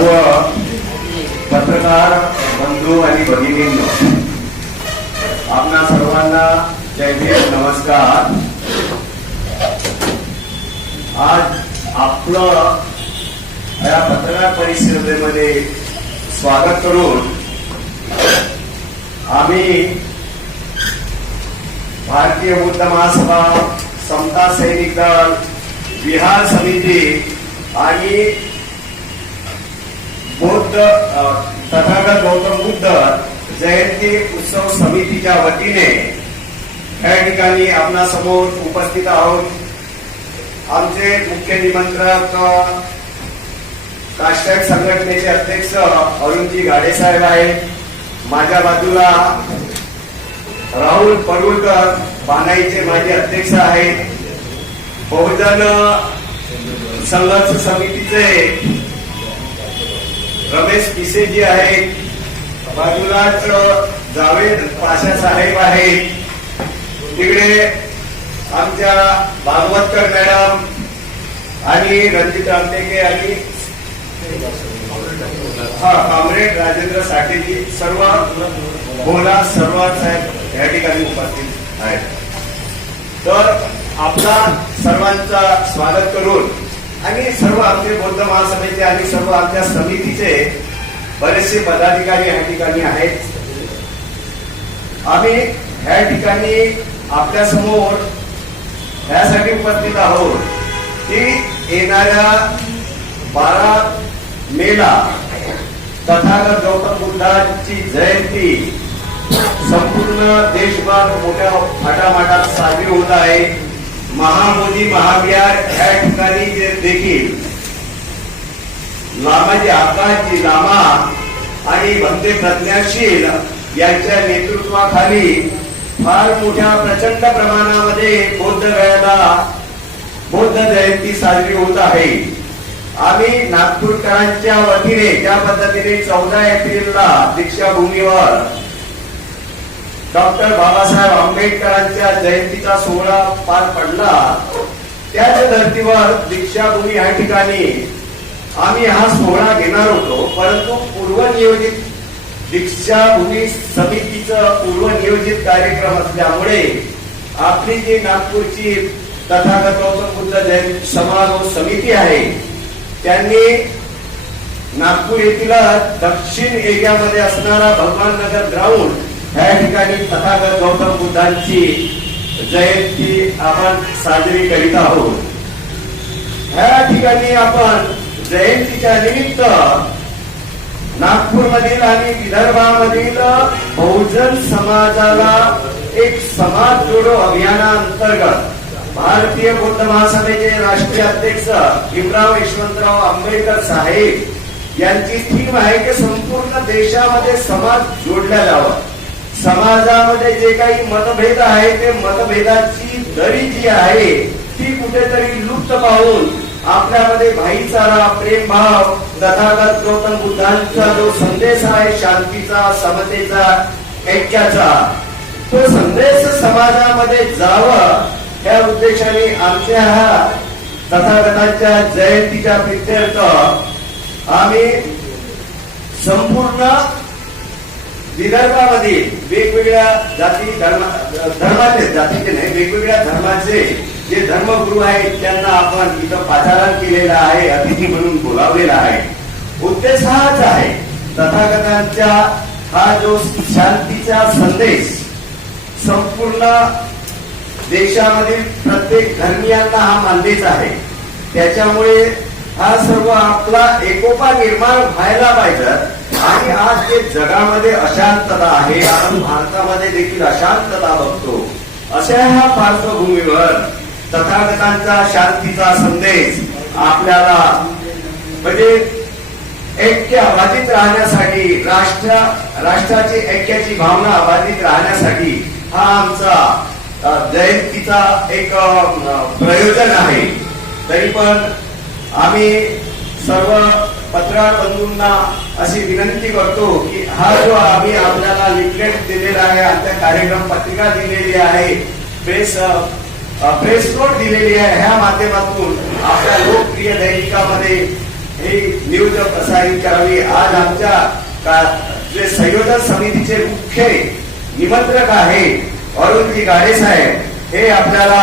सर्व पत्रकार बंधू आणि भगिनींनो, आपणा सर्वांना जय भीम, नमस्कार. आज आपलं या पत्रकार परिषदेमध्ये स्वागत करून आम्ही भारतीय बौद्ध महासभा, समता सैनिक दल, विहार समिती आणि बौद्ध तथागत गौतम बुद्ध जयंती उत्सव समितीच्या वतीने या ठिकाणी आपणा समोर उपस्थित आहोत. आमचे मुख्य निमंत्रक काष्टक संघटनेचे अध्यक्ष अरुणजी गाडे साहेब आहेत. माझ्या बाजूला राहुल पडुळकर बानाईचे माजी अध्यक्ष आहेत. बहुजन संघर्ष समितीचे रमेश पिसेजी आहेत. बाजूलाच जावेद पाशा साहेब आहेत. तिकडे आमच्या भागवतकर मॅडम आणि रणजित आमटेके आणि कॉम्रेड राजेंद्र साठेजी, सर्व बोला सर्व साहेब या ठिकाणी उपस्थित आहेत. तर आपला सर्वांचा स्वागत करून आणि सर्व आमचे बौद्ध महासभेचे आणि सर्व आमच्या समितीचे बरेचसे पदाधिकारी या ठिकाणी आहेत. आम्ही या ठिकाणी आपल्या समोर यासाठी उपस्थित आहोत की येणाऱ्या 12 मेला तथागत गौतम बुद्धांची जयंती संपूर्ण देशभर मोठ्या थाटामाटात साजरी होत आहे. महामोदी महाविहार या ठिकाणी देखील लामाजी आकाशजी लामा आणि भंते प्रज्ञाशील यांच्या नेतृत्वाखाली फार मोठ्या प्रचंड प्रमाणामध्ये बौद्ध गयाला बौद्ध जयंती साजरी होत आहे. आम्ही नागपूरकरांच्या वतीने ज्या पद्धतीने 14 एप्रिलला दीक्षाभूमीवर डॉक्टर बाबासाहेब आंबेडकरांच्या जयंतीचा सोहळा पार पडला, त्याच धर्तीवर दीक्षाभूमी या ठिकाणी आम्ही हा सोहळा घेणार होतो. परंतु पूर्वनियोजित दीक्षाभूमी समितीचं पूर्वनियोजित कार्यक्रम असल्यामुळे आपली जी नागपूरची तथागत गौतम बुद्ध जयंती समारोह समिती आहे त्यांनी नागपूर येथील दक्षिण एरियामध्ये असणारा भगवान नगर ग्राउंड या ठिकाणी तथागत गौतम बुद्धांची जयंती आपण साजरी करीत आहोत. या ठिकाणी आपण जयंतीच्या निमित्त नागपूरमधील आणि विदर्भामधील बहुजन समाजाला एक समाज जोडो अभियानाअंतर्गत भारतीय बौद्ध महासभेचे राष्ट्रीय अध्यक्ष भीमराव यशवंतराव आंबेडकर साहेब यांची थीम आहे की संपूर्ण देशामध्ये समाज जोडला जावा. समाजामध्ये जे काही मतभेद आहे ते मतभेदाची दरी जी आहे ती कुठेतरी लुप्त पाहून आपल्यामध्ये भाईचारा, प्रेमभाव, तथागत गौतम बुद्धांचा जो संदेश आहे शांतीचा, समतेचा, ऐक्याचा, तो संदेश समाजामध्ये जावं या उद्देशाने आमच्या ह्या तथागतांच्या जयंतीच्या प्रित्यर्थ आम्ही संपूर्ण विदर्भामधील वेगवेगळ्या जाती धर्माचे जातीचे नाही वेगवेगळ्या धर्माचे जे धर्मगुरू आहेत त्यांना आपण इथं पाचारण केलेलं आहे, अतिथी म्हणून बोलावलेला आहे. उद्देश हाच आहे, तथागतांच्या हा जो शांतीचा संदेश संपूर्ण देशामधील प्रत्येक धर्मियांना हा मान्यच आहे. त्याच्यामुळे हा सर्व आपला एकोपा निर्माण व्हायला पाहिजे. आणि आज जे जगामध्ये अशांतता आहे, आपण भारतामध्ये देखील अशांतता बघतो, अशा ह्या पार्श्वभूमीवर तथागतांचा शांतीचा संदेश आपल्याला म्हणजे ऐक्य अबाधित राहण्यासाठी, राष्ट्राची ऐक्याची भावना अबाधित राहण्यासाठी हा आमचा जयंतीचा एक प्रयोजन आहे. तरी पण आम्ही सर्व पत्रकार बंधूंना अशी विनंती करतो की हा जो आम्ही आपल्याला लिफलेट दिलेला आहे, आमच्या कार्यक्रम पत्रिका दिलेली आहे, प्रेस नोट दिलेली आहे, ह्या माध्यमातून आपल्या लोकप्रिय दैनिकामध्ये हे न्यूज प्रसारित करावी. आज आमच्या जे संयोजन समितीचे मुख्य निमंत्रक आहे अरुणजी गाडे साहेब, हे आपल्याला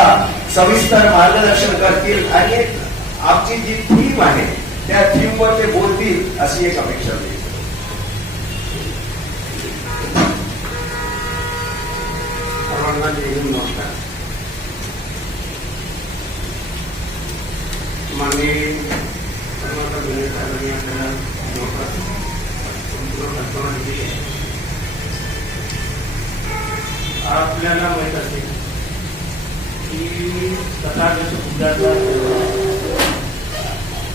सविस्तर मार्गदर्शन करतील आणि आमची जी थीम आहे त्या थीमवर ते बोलतील अशी एक अपेक्षा आहे. सर्वांना नमस्कार. माननीय आपल्याला माहित असेल की तथागत बुद्धाचा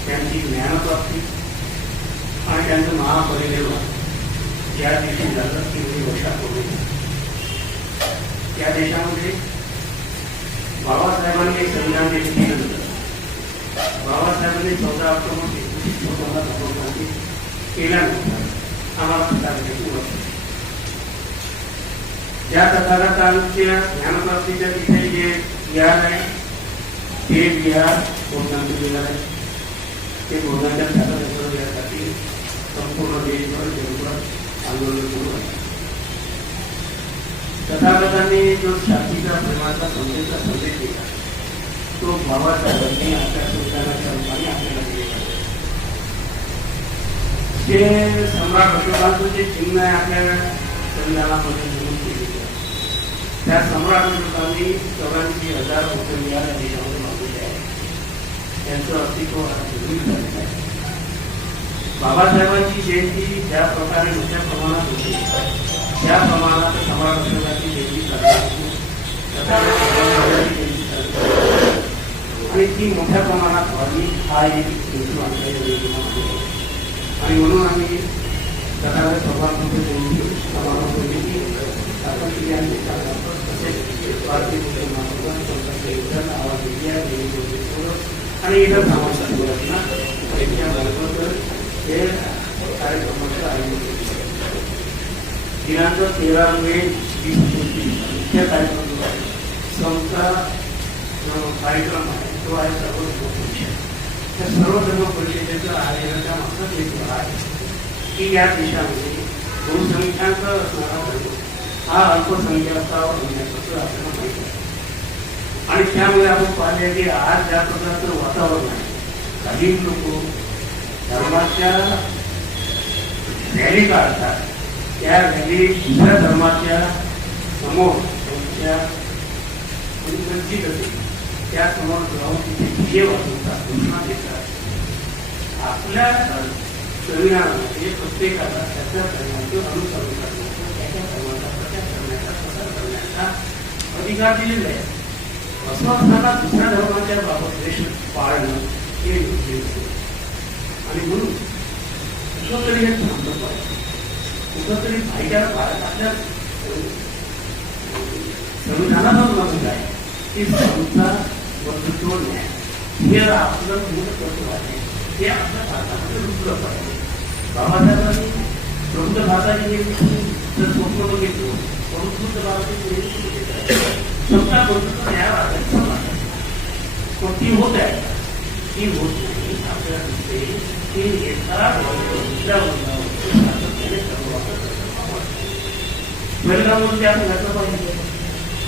त्यांची ज्ञानप्राप्ती आणि त्यांचं महापरिनिर्वाण ज्या दिवशी झालं की वर्षापूर्वी त्या देशामध्ये बाबासाहेबांनी एक संविधान दिल्यानंतर बाबासाहेबांनी 14 ऑक्टोबर 1956 केल्यानंतर आम्हाला तथागताची ओळख. ज्या तथागतांच्या ज्ञानप्राप्तीच्या तिथे जे विहार आहे ते विहार बोधांचं विहार आहे. ते बोधांच्या यासाठी संपूर्ण देशभर जगभर आंदोलन सुरू आहे. तथागतांनी जो शांतीचा प्रेमाचा संदेश दिला तो बाबासाहेबांनी आपल्या संविधानाच्या रूपाने आपल्याला दिलेला आहे. जे सम्राट अशोकांचं जे चिन्ह आहे आपल्या संविधानामध्ये नमूद केलेलं आहे, त्या सम्राट अशोकांनी 84,000 कुटुंबीय या देशामध्ये मागवले आहे. त्यांचं अस्तित्व झालेलं आहे. बाबासाहेबांची जयंती ज्या प्रकारे मोठ्या प्रमाणात होती त्या प्रमाणात सम्राट अशोकांची जयंती करण्याची आणि ती मोठ्या प्रमाणात व्हावी हा एक हेतू आमच्या योजनेमध्ये आहे. आणि म्हणून आम्ही तथागत भगवानबुद्ध जयंती समारोहाची स्थापन केली आणि तसेच भारतीय आवाज दिली आणि इतर सामाजिक संघटना हे कार्यक्रमाचं आयोजन केले. दिनांक 13 मे 2023 मुख्य कार्यक्रमाचा कार्यक्रम आहे तो आहे सर्व धर्म परिषद. त्या सर्व धर्म परिषदेचं आयोजनाच्या मागचाच हेतू आहे की या देशामध्ये बहुसंख्याक असणारा धर्म हा अल्पसंख्याकावर होण्याचं आपल्याला माहिती आहे. आणि त्यामुळे आपण पाहिले की आज ज्या प्रकारचं वातावरण आहे, काही लोक धर्माच्या रॅली काढतात, त्या रॅली दुसऱ्या धर्माच्या समोर त्यांच्या वंचित असेल त्या समोर जाऊन तिथे विजय वाजवतात, घोषणा देतात. आपल्या संविधानामध्ये प्रत्येकाला त्याच्या धर्माचं अनुसरण करण्याचा, त्याच्या धर्माचा प्रचार करण्याचा, प्रसार करण्याचा अधिकार दिलेला आहे. असं असताना दुसऱ्या धर्माच्या बाबत द्वेष पाळणं हे योग्य नसते. आणि म्हणून कुठंतरी हे थांबलं पाहिजे. कुठंतरी भाईचारा पाळत आपल्या संविधानातच नसलं आहे की समता बंधुत्व न्याय हे आपलं मूलतत्व आहे. हे आपल्या भारतामध्ये रुजलं पाहिजे. बाबासाहेबांनी प्रबुद्ध भारताची निर्मिती जर स्वप्न बघितलं, प्रबुद्ध भारताची समता बंधुत्व न्यायावर आधारित समाज आहे. पण ती होत आहे ती होत नाही. आपल्याला दिसते की एका दुसऱ्या सातत्याने पहिलगावमध्ये आपण घातलं पाहिजे.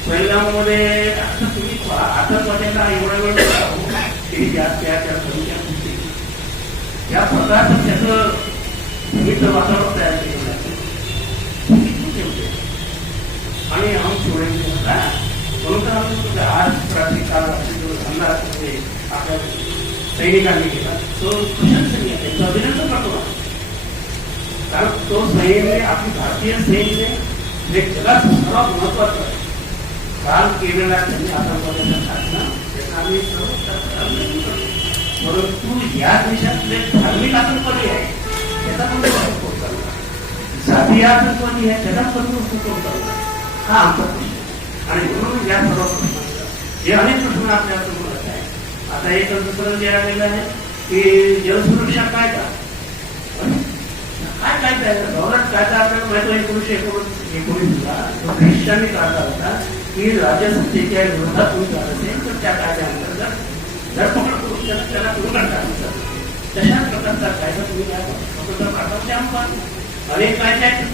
पहिलगावमध्ये आता तुम्ही आतंकवाद्यांना एवढा वेळ की त्या या प्रकारचं त्याचं भूमीचं वातावरण तयार केलेलं आहे. आणि हम सोडायचे होता म्हणून तर आपण आज रात्री काल अंधारामध्ये आपल्या सैनिकांनी केला तो प्रशंसनीय आहे. त्यांचं अभिनंदन करतो. कारण तो सैन्य आपली भारतीय सैन्य जे जगात सर्वात महत्वाचं आहे. काल केलेला त्यांनी आतंकवाद्यांचा साधना त्याचा आम्ही अभिनंदन करतो. परंतु या देशातले धार्मिक आतंकवादी आहे त्याचा पण सपोर्ट करणार, जातीय आतंकवादी आहे त्याचा पण सपोर्ट करणार, हा आमचा प्रश्न. आणि म्हणून या सर्व प्रश्नांचा जे अनेक प्रश्न आपल्या समोर आहे. आता एक दुसरं जे आलेलं आहे की जलसुरक्षा कायदा काय कायदा आहे. गव्हर्नमेंट कायदा आपल्याला माहिती 1919ला ब्रिटिशांनी काढला होता की राज्यसत्तेच्या विरोधात तुम्ही करत असेल तर त्या कायद्याअंतर्गत धरपकड करून त्याला तुरुंगात टाकलं. तशाच प्रकारचा कायदा तुम्ही काय स्वतंत्र पाठवते आमचा अनेक कायदे आहेत.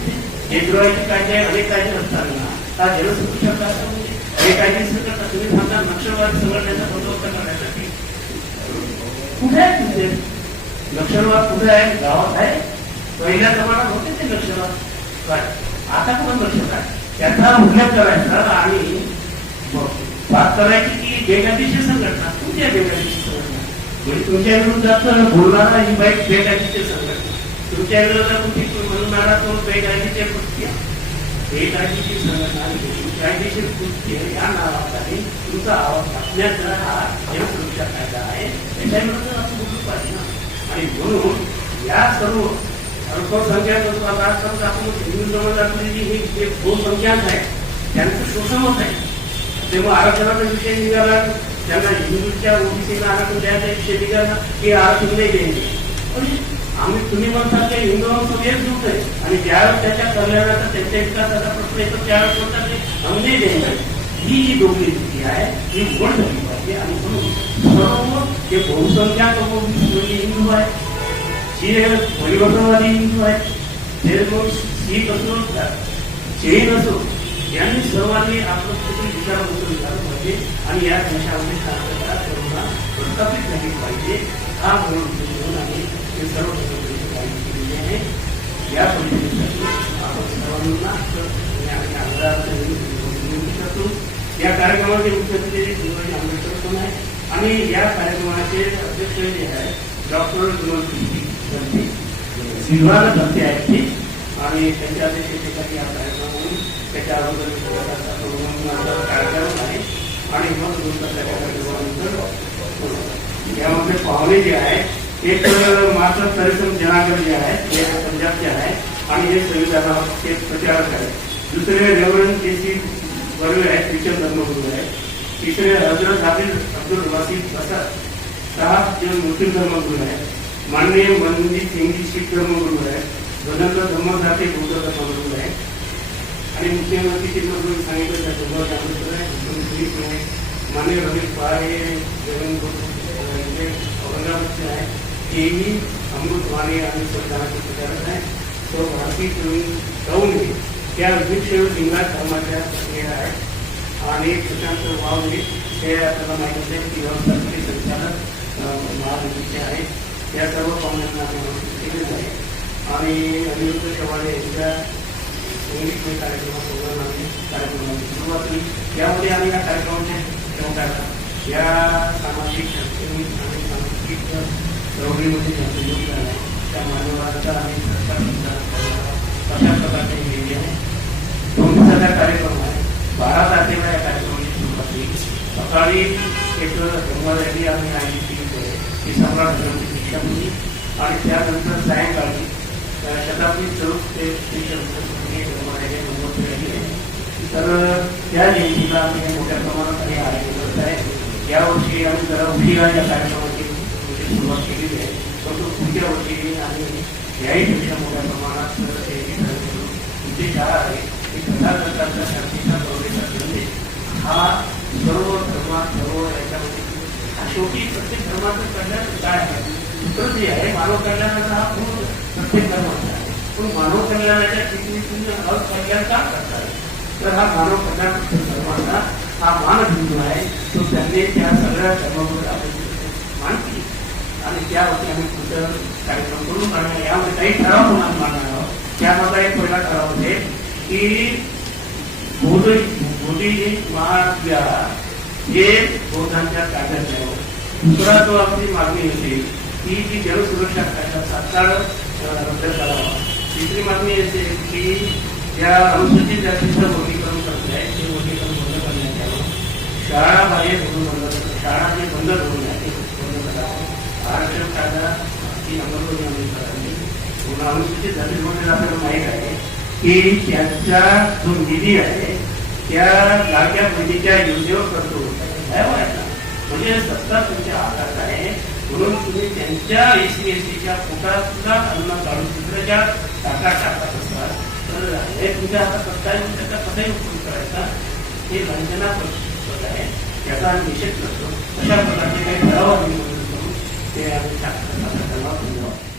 देशद्रोहाचे कायदे अनेक कायदे असताना हा जनसुरक्षा कायदा म्हणजे हे कायदेशीर करता तुम्ही म्हणता नक्षलवाद संघटनेचा बंदोबस्त करण्यासाठी कुठे आहे तुमचे नक्षलवाद? कुठे आहे? गावात आहे. पहिल्या जमान्यात होते ते नक्षलवाद काय, आता कुठं लक्षात आहे? त्याचा उल्लेख करायचा आणि बात करायची की बेकायदेशीर संघटना. तुमच्या बेकायदेशीर संघटना म्हणजे तुमच्या विरोधात बोलणारा ही बाईक बेकायदेशीर संघटना, तुमच्या विरोधात म्हणणारा तो बेकायदेशीर कृत्य. बेकायदेशीर संघटना आणि बेकायदेशीर कृत्य या नावाखाली तुमचा आवाज टाकण्याचा हा जनसुरक्षा कायदा आहे. त्याच्या विरोधात आपण बोलू पाहिजे ना. आणि म्हणून या सर्व अल्पसंख्याक आपण हिंदू समाजातली ही जे बहुसंख्याक आहे त्यांचं शोषण होत आहे. तेव्हा आरक्षणाचा विषय निघाला, त्यांना हिंदूच्या ओबीसीला आरक्षण द्यायचा विषय निघाला की आरक्षण नाही द्यायचे. म्हणजे आम्ही तुम्ही म्हणतात की हिंदू एकजूट आहे आणि ज्यावेळेस त्याच्या कल्याणाचा त्यांच्या विकासाचा प्रश्न येतो त्यावेळेस म्हणतात की आम्ही नाही द्यायला. ही जी डोकली स्थिती आहे ही मोड झाली पाहिजे. आणि म्हणून सर्व जे बहुसंख्याक म्हणजे हिंदू आहे, जे परिवर्तनवादी हिंदू आहेत, ते मग शीख असो जैन असो, यांनी सर्वांनी आपलं कुठे विचाराबद्दल झालं पाहिजे आणि या देशामध्ये शांतता सर्वांना प्रस्थापित झाली पाहिजे. हा म्हणून आम्ही हे सर्व काळजी केलेली आहे. या परिस्थितीसाठी आपण सर्वांना करतो. या कार्यक्रमाचे मुख्यमंत्री शिवाजी आंबेडकर पण आहे आणि या कार्यक्रमाचे अध्यक्ष जे आहे डॉक्टर सिल्वाना धरते आहेत ते आणि त्यांच्या अध्यक्षतेसाठी हा कार्यक्रम होऊन त्याच्या अगोदर कार्यक्रम आहे. आणि मग कार्यक्रमानंतर यामध्ये पाहुणे जे आहे एक मास्टर तरीसम जनागर जे आहे ते पंजाबचे आहे आणि हे संविधानाचे प्रचारक आहे. दुसरे रेव्हरंड के.सी. बर्वे आहेत, ख्रिश्चन धर्मगुरू आहेत. तिसरे हजरत हाफिज अब्दुल वासिफ असा साहब जे मुस्लिम धर्मगुरू आहेत. माननीय मनजीत सिंगजी शीख धर्मगुरू आहेत. गणेंद्र धर्मदाते बौद्ध धर्मगुरू आहेत. आणि मुख्यमंत्री चित्रगुरू सांगितलं त्या धर्मात आहे. माननीय रमेश पवार हे औरंगाबादचे आहे. तेही अमृतवाणी आणि संविधानाचे प्रचारक आहे. तो भारतीय तरुण त्या विक्षेप लिंगायत धर्माच्या आहेत. आणि प्रशांत वावले हे आपल्याला माहिती आहे की व्यवस्थापकीय संचालक महाराष्ट्राचे आहेत. या सर्व पाहुण्यांना केलेलं आहे. आणि अनिरुद्ध शेवाळे यांच्या संगीतमय कार्यक्रमासोबत आम्ही कार्यक्रमाची सुरुवात केली. यामध्ये आम्ही या कार्यक्रमाच्या सहकार्याला या सामाजिक शैक्षणिक आणि सांस्कृतिक चळवळीमध्ये ज्यांचं योगदान आहे त्या मान्यवरांचा आम्ही अशा प्रकारचे केलेली आहे. 2 दिवसाचा कार्यक्रम आहे. 12 तारखेला या कार्यक्रमाची सुरुवात केली. सकाळी एक धर्मरॅली आम्ही आयोजित केली की सम्राट धर्माची दीक्षाभूमी आणि त्यानंतर सायंकाळी शताब्दी चौक ते धर्मरॅली नंबर केली आहे. तर त्या जयंतीला आम्ही मोठ्या प्रमाणात हे आयोजन करत आहे. यावर्षी आम्ही जरा उशिरा या कार्यक्रमाची सुरुवात केलेली आहे. परंतु पुढच्या वर्षी आम्ही याहीपेक्षा मोठ्या प्रमाणात उद्देश हा आहे की कथा सरकारच्या शांतीचा गौरवेचा संदेश हा सर्व धर्मात सर्व याच्यामध्ये शेवटी प्रत्येक धर्माचं कल्याण काय आहे. दुसरं जे आहे मानव कल्याणाचा हा पूर्ण प्रत्येक धर्माचा आहे. पण मानव कल्याणाच्या चिंतनेतून कल्याण का करतात. तर हा मानव कल्याण धर्माचा हा मानबिंदू आहे. तो त्यांनी त्या सगळ्या धर्माबरोबर आपण मान केली आणि त्यावरती आम्ही पुढचं कार्यक्रम करून काढणार. यामध्ये काही ठराव होणार मांडणार आहोत. त्यामध्ये एक पहिला ठराव होते की मोदी महाविद्यालय हे बौद्धांच्या कायद्यात यावं. दुसरा जो आपली मागणी होती की जी जनसुरक्षा कायदा तात्काळ रद्द करावा. तिसरी मागणी असेल की ज्या अनुसूचित जातीचं वर्गीकरण करत आहे ते वर्गीकरण बंद करण्यात यावं. शाळा बाह्य धरून बंद शाळा जे बंद धरून आहे ते बंद करावं. आरक्षण कायदा ही अंमलबजावणी आम्ही करावी. अनुसूचित जातीमध्ये आपल्याला माहीत आहे की त्याचा जो निधी आहे त्या लाडक्या बहिणीच्या योजनेवर खर्च होत आहे. म्हणजे सत्ता तुमच्या हातात आहे म्हणून तुम्ही त्यांच्या SC/ST पोटातला अन्न काढून दुसऱ्याच्या टाका टाकत असतात. तर हे तुमच्या हातात सत्ता आहे त्याचा कसाही उपयोग करायचा हे वंचना आहे. त्याचा आम्ही निषेध करतो. अशा प्रकारचे काही ठराव आम्ही करू ते आम्ही त्यांना समजावं.